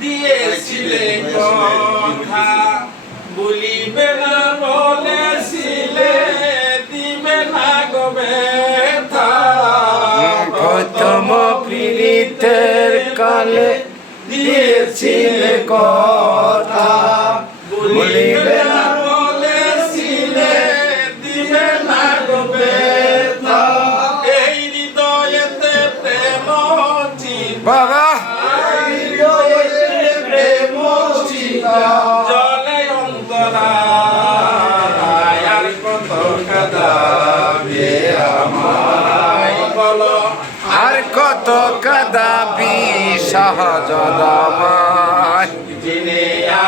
দিয়েছিলে কথা বলিবে না বলেছিলে দিবে না গো ব্যথা। প্রথম পীড়িতের কালে দিয়েছিলে কথা। কাদাবে আমায় বলো। আর কত কাদাবি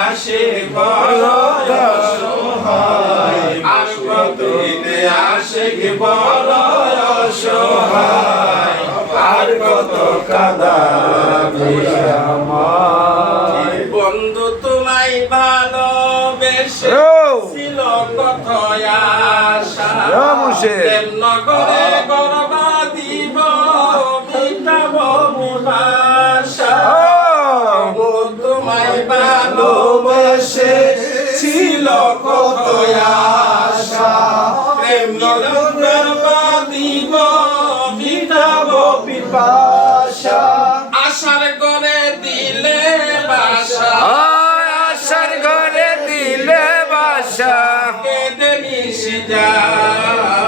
আসে অসহায়। আর কত আসে কি বড় অসহায়। আর কত কাদাবে আমায়। বন্ধু তোমায় ভালোবেসে প্রেম নগরে গরবা দিব মিটাব ও। তোমায় ভালোবাসে ছিল কত আশা। প্রেম গরবা দিব মিটাব পিপাসা আশার করে দিলে বাসা। আশার ঘরে দিলে বাসা। কেঁদে মিশে যায়।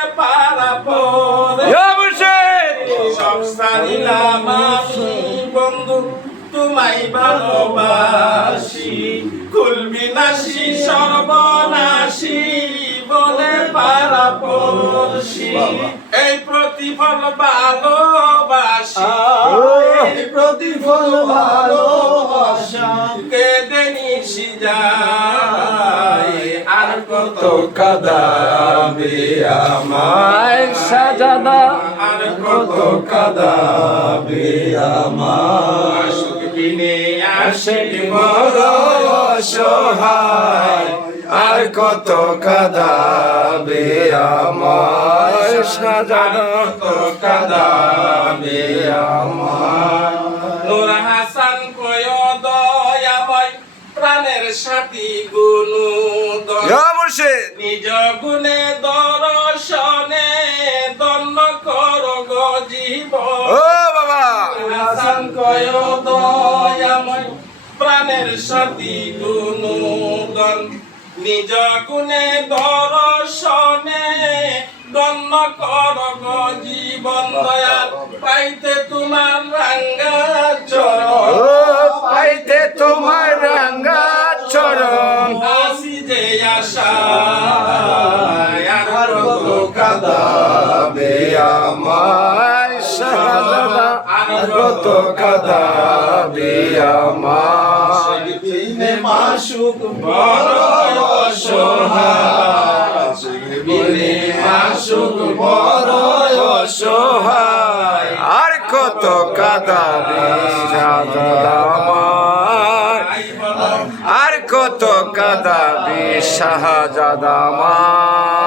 তোমায় ভালোবাসি। কুলবিনাশী সর্বনাশী বলে পারা পড়শি। এই প্রতিফল ভালোবাসি। এই প্রতিফল ভালোবাসা। কেঁদে নিশি যায় আর কত কাদাবে আমায় সাজাদা। আর কত কাদাবে আমায়। আসে বড় অসহায় আর কত কাদাবে আমায় সাজাদা কত কাদাবে আমায় নূর হাসান কয় দয়াময় প্রাণের সাথী গুনু নিজ গুণে দর্শনে দন্ন কর গো জীবন। ও বাবা! হাসান কয় প্রাণের সাথী গুণুদন নিজ গুণে দর্শনে দন্ন কর জীবন দয়াল। পাইতে তোমার রাঙ্গা ও চরণ পাইতে তোমার রাঙ্গা চরণ। আসি যে আশা আর কত কত কাদাবে আমায় দিনে মাসুক বড় অসহায়। দিনে মাসুক বড় অসহায়। আর কত কাদাবে আমায় আর কত কাদাবে শাহজাদা আমায়